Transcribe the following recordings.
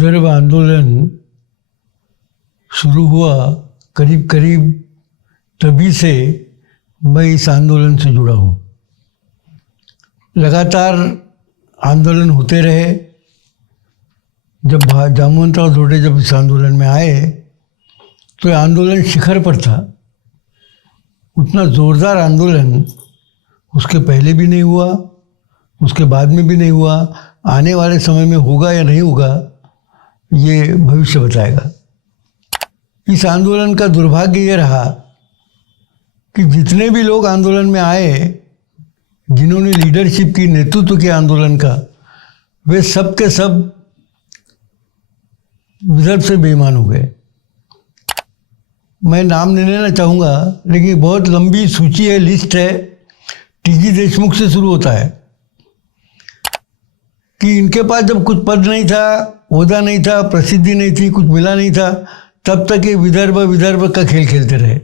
विदर्भ आंदोलन शुरू हुआ करीब करीब तभी से मैं इस आंदोलन से जुड़ा हूँ। लगातार आंदोलन होते रहे। जब जामवंतराव धोड़े जब इस आंदोलन में आए तो ये आंदोलन शिखर पर था। उतना ज़ोरदार आंदोलन उसके पहले भी नहीं हुआ, उसके बाद में भी नहीं हुआ। आने वाले समय में होगा या नहीं होगा ये भविष्य बताएगा। इस आंदोलन का दुर्भाग्य ये रहा कि जितने भी लोग आंदोलन में आए, जिन्होंने लीडरशिप की, नेतृत्व किया आंदोलन का, वे सब के सब विदर्भ से बेईमान हो गए। मैं नाम नहीं लेना चाहूँगा, लेकिन बहुत लंबी सूची है, लिस्ट है। टीजी देशमुख से शुरू होता है कि इनके पास जब कुछ पद नहीं था, ओहदा नहीं था, प्रसिद्धि नहीं थी, कुछ मिला नहीं था, तब तक ये विदर्भ का खेल खेलते रहे।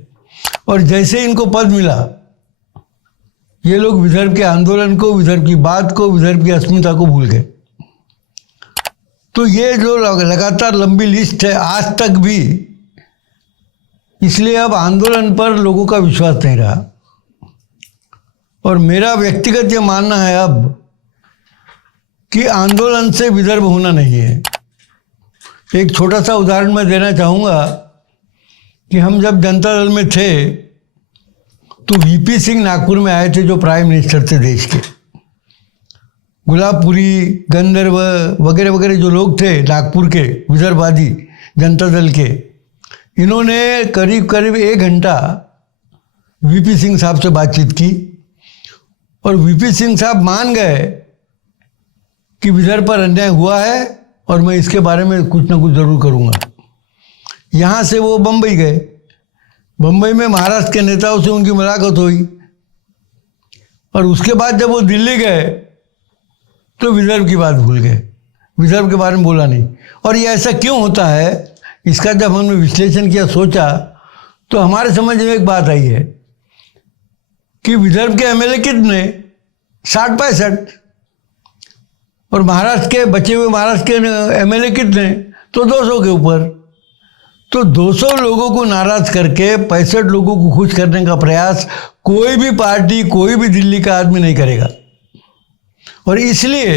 और जैसे इनको पद मिला, ये लोग विदर्भ के आंदोलन को, विदर्भ की बात को, विदर्भ की अस्मिता को भूल गए। तो ये जो लगातार लंबी लिस्ट है आज तक भी, इसलिए अब आंदोलन पर लोगों का विश्वास नहीं रहा। और मेरा व्यक्तिगत ये मानना है अब कि आंदोलन से विदर्भ होना नहीं है। एक छोटा सा उदाहरण मैं देना चाहूँगा कि हम जब जनता दल में थे तो वीपी सिंह नागपुर में आए थे, जो प्राइम मिनिस्टर थे देश के। गुलाबपुरी, गंधर्व वगैरह वगैरह जो लोग थे नागपुर के विदर्भवादी जनता दल के, इन्होंने करीब करीब 1 घंटा वीपी सिंह साहब से बातचीत की और वीपी सिंह साहब मान गए कि विदर्भ पर अन्याय हुआ है और मैं इसके बारे में कुछ ना कुछ ज़रूर करूँगा। यहाँ से वो बम्बई गए। बम्बई में महाराष्ट्र के नेताओं से उनकी मुलाकात हुई और उसके बाद जब वो दिल्ली गए तो विदर्भ की बात भूल गए, विदर्भ के बारे में बोला नहीं। और ये ऐसा क्यों होता है, इसका जब हमने विश्लेषण किया, सोचा, तो हमारे समझ में एक बात आई है कि विदर्भ के एमएलए कितने, 60-65, और महाराष्ट्र के बचे हुए महाराष्ट्र के एमएलए कितने, तो 200 के ऊपर। तो 200 लोगों को नाराज करके 65 लोगों को खुश करने का प्रयास कोई भी पार्टी, कोई भी दिल्ली का आदमी नहीं करेगा। और इसलिए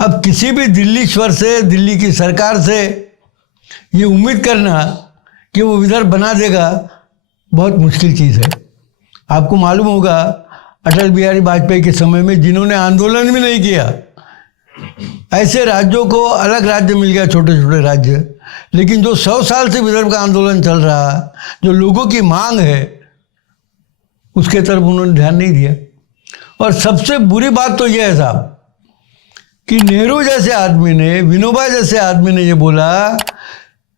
अब किसी भी दिल्लीश्वर से, दिल्ली की सरकार से ये उम्मीद करना कि वो विदर्भ बना देगा, बहुत मुश्किल चीज़ है। आपको मालूम होगा अटल बिहारी वाजपेयी के समय में जिन्होंने आंदोलन भी नहीं किया, ऐसे राज्यों को अलग राज्य मिल गया, छोटे छोटे राज्य। लेकिन जो 100 साल से विदर्भ का आंदोलन चल रहा, जो लोगों की मांग है, उसके तरफ उन्होंने ध्यान नहीं दिया। और सबसे बुरी बात तो यह है साहब कि नेहरू जैसे आदमी ने, विनोबा जैसे आदमी ने ये बोला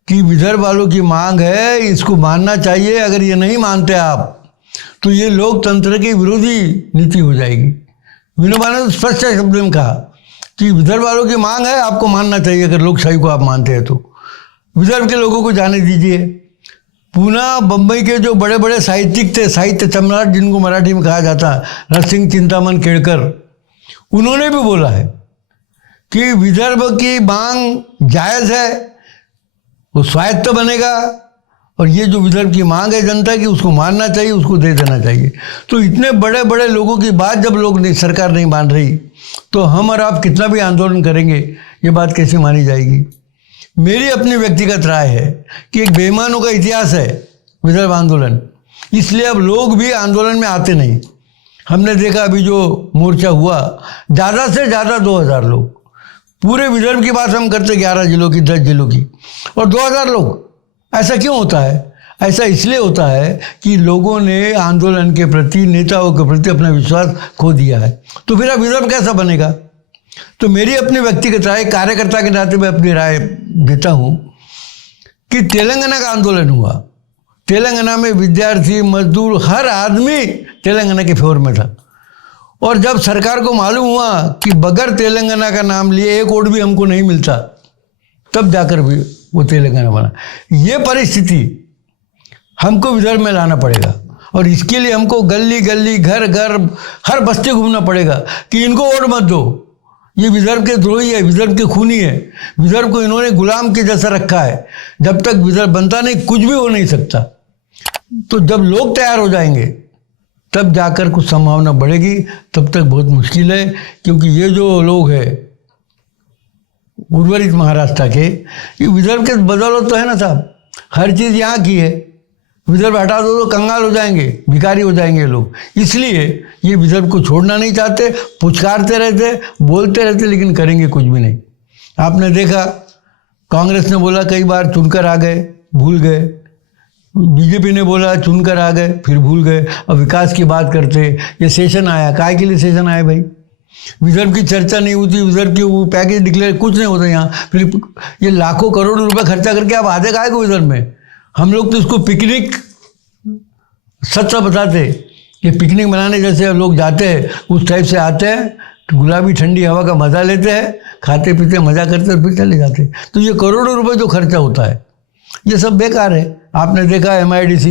कि विदर्भ वालों की मांग है, इसको मानना चाहिए। अगर ये नहीं मानते आप तो ये लोकतंत्र की विरोधी नीति हो जाएगी। विनोबा ने तो स्पष्ट शब्द में कहा कि विदर्भ वालों की मांग है, आपको मानना चाहिए। अगर लोकशाही को आप मानते हैं तो विदर्भ के लोगों को जाने दीजिए। पूना, बम्बई के जो बड़े बड़े साहित्यिक थे, साहित्य सम्राट जिनको मराठी में कहा जाता, नरसिंह चिंतामन केड़कर, उन्होंने भी बोला है कि विदर्भ की मांग जायज़ है, वो स्वायत्त बनेगा और ये जो विदर्भ की मांग है जनता की, उसको मानना चाहिए, उसको दे देना चाहिए। तो इतने बड़े बड़े लोगों की बात जब लोग नहीं, सरकार नहीं मान रही, तो हम और आप कितना भी आंदोलन करेंगे, ये बात कैसे मानी जाएगी। मेरी अपनी व्यक्तिगत राय है कि एक बेईमानों का इतिहास है विदर्भ आंदोलन, इसलिए अब लोग भी आंदोलन में आते नहीं। हमने देखा अभी जो मोर्चा हुआ, ज़्यादा से ज़्यादा 2000 लोग, पूरे विदर्भ की बात हम करते 11 जिलों की, 10 जिलों की, और 2000 लोग। ऐसा क्यों होता है? ऐसा इसलिए होता है कि लोगों ने आंदोलन के प्रति, नेताओं के प्रति अपना विश्वास खो दिया है। तो फिर अब विदर्भ कैसा बनेगा? तो मेरी अपनी व्यक्तिगत राय, कार्यकर्ता के नाते मैं अपनी राय देता हूँ कि तेलंगाना का आंदोलन हुआ, तेलंगाना में विद्यार्थी, मजदूर, हर आदमी तेलंगाना के फेवर में था। और जब सरकार को मालूम हुआ कि बगैर तेलंगाना का नाम लिए एक वोट भी हमको नहीं मिलता, तब जाकर भी वो तेलंगाना बना। ये परिस्थिति हमको विदर्भ में लाना पड़ेगा और इसके लिए हमको गली गली, घर घर, हर बस्ती घूमना पड़ेगा कि इनको वोट मत दो, ये विदर्भ के द्रोही है, विदर्भ के खूनी है। विदर्भ को इन्होंने गुलाम के जैसा रखा है। जब तक विदर्भ बनता नहीं, कुछ भी हो नहीं सकता। तो जब लोग तैयार हो जाएंगे तब जाकर कुछ संभावना बढ़ेगी, तब तक बहुत मुश्किल है। क्योंकि ये जो लोग हैं उर्वरित महाराष्ट्र के, ये विदर्भ के बदौलत तो है ना साहब, हर चीज़ यहाँ की है। विदर्भ हटा दो तो कंगाल हो जाएंगे, भिखारी हो जाएंगे लोग। इसलिए ये विदर्भ को छोड़ना नहीं चाहते, पुचकारते रहते, बोलते रहते, लेकिन करेंगे कुछ भी नहीं। आपने देखा कांग्रेस ने बोला कई बार चुनकर आ गए, भूल गए। बीजेपी ने बोला चुनकर आ गए, फिर भूल गए। अब विकास की बात करते, ये सेशन आया, काय के लिए सेशन आया भाई? विदर्भ की चर्चा नहीं होती, विदर्भ की वो पैकेज डिक्लेयर कुछ नहीं होता यहाँ। फिर ये लाखों करोड़ों रुपए खर्चा करके आप आधे काय को विदर्भ में? हम लोग तो इसको पिकनिक सच बताते, ये पिकनिक मनाने जैसे लोग जाते हैं उस टाइप से आते हैं, तो गुलाबी ठंडी हवा का मज़ा लेते हैं, खाते पीते मज़ा करते फिर चले जाते। तो ये करोड़ों रुपए जो खर्चा होता है ये सब बेकार है। आपने देखा MIDC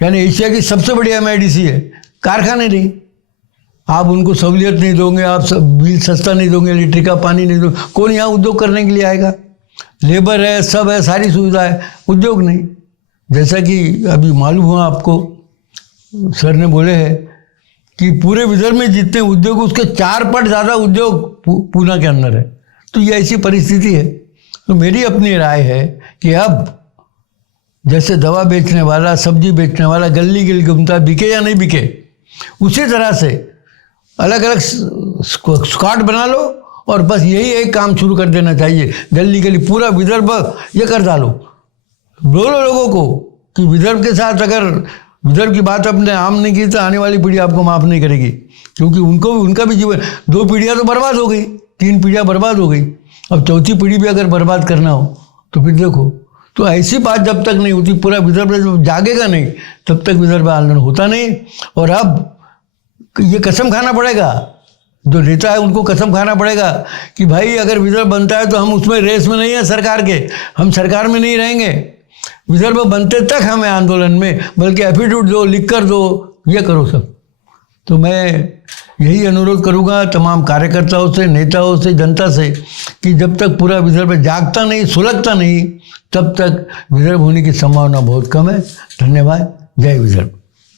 यानी एशिया की सबसे बड़ी MIDC है, कारखाने नहीं। आप उनको सहूलियत नहीं दोगे, आप सब बिल सस्ता नहीं दोगे, इलेक्ट्रिक का पानी नहीं दोगे, कौन यहाँ उद्योग करने के लिए आएगा? लेबर है, सब है, सारी सुविधा है, उद्योग नहीं। जैसा कि अभी मालूम हुआ आपको, सर ने बोले हैं कि पूरे विदर्भ में जितने उद्योग उसके 4 पट ज़्यादा उद्योग पूना के अंदर है। तो ये ऐसी परिस्थिति है। तो मेरी अपनी राय है कि अब जैसे दवा बेचने वाला, सब्जी बेचने वाला गली गली घूमता, बिके या नहीं बिके, उसी तरह से अलग अलग स्क्वाड बना लो और बस यही एक काम शुरू कर देना चाहिए। गली गली पूरा विदर्भ ये कर डालो, बोलो लोगों को कि विदर्भ के साथ अगर विदर्भ की बात अपने आम नहीं की तो आने वाली पीढ़ी आपको माफ़ नहीं करेगी। क्योंकि उनका भी जीवन, 2 पीढ़ियाँ तो बर्बाद हो गई, 3 पीढ़ियाँ बर्बाद हो गई, अब 4थी पीढ़ी भी अगर बर्बाद करना हो तो फिर देखो। तो ऐसी बात जब तक नहीं होती, पूरा विदर्भ जब जागेगा नहीं, तब तक विदर्भ आंदोलन होता नहीं। और अब ये कसम खाना पड़ेगा, जो नेता है उनको कसम खाना पड़ेगा कि भाई अगर विदर्भ बनता है तो हम उसमें रेस में नहीं है सरकार के, हम सरकार में नहीं रहेंगे, विदर्भ बनते तक हमें आंदोलन में, बल्कि एफिडेविट दो, लिख कर दो, ये करो सब। तो मैं यही अनुरोध करूँगा तमाम कार्यकर्ताओं से, नेताओं से, जनता से कि जब तक पूरा विदर्भ जागता नहीं, सुलगता नहीं, तब तक विदर्भ होने की संभावना बहुत कम है। धन्यवाद। जय विदर्भ।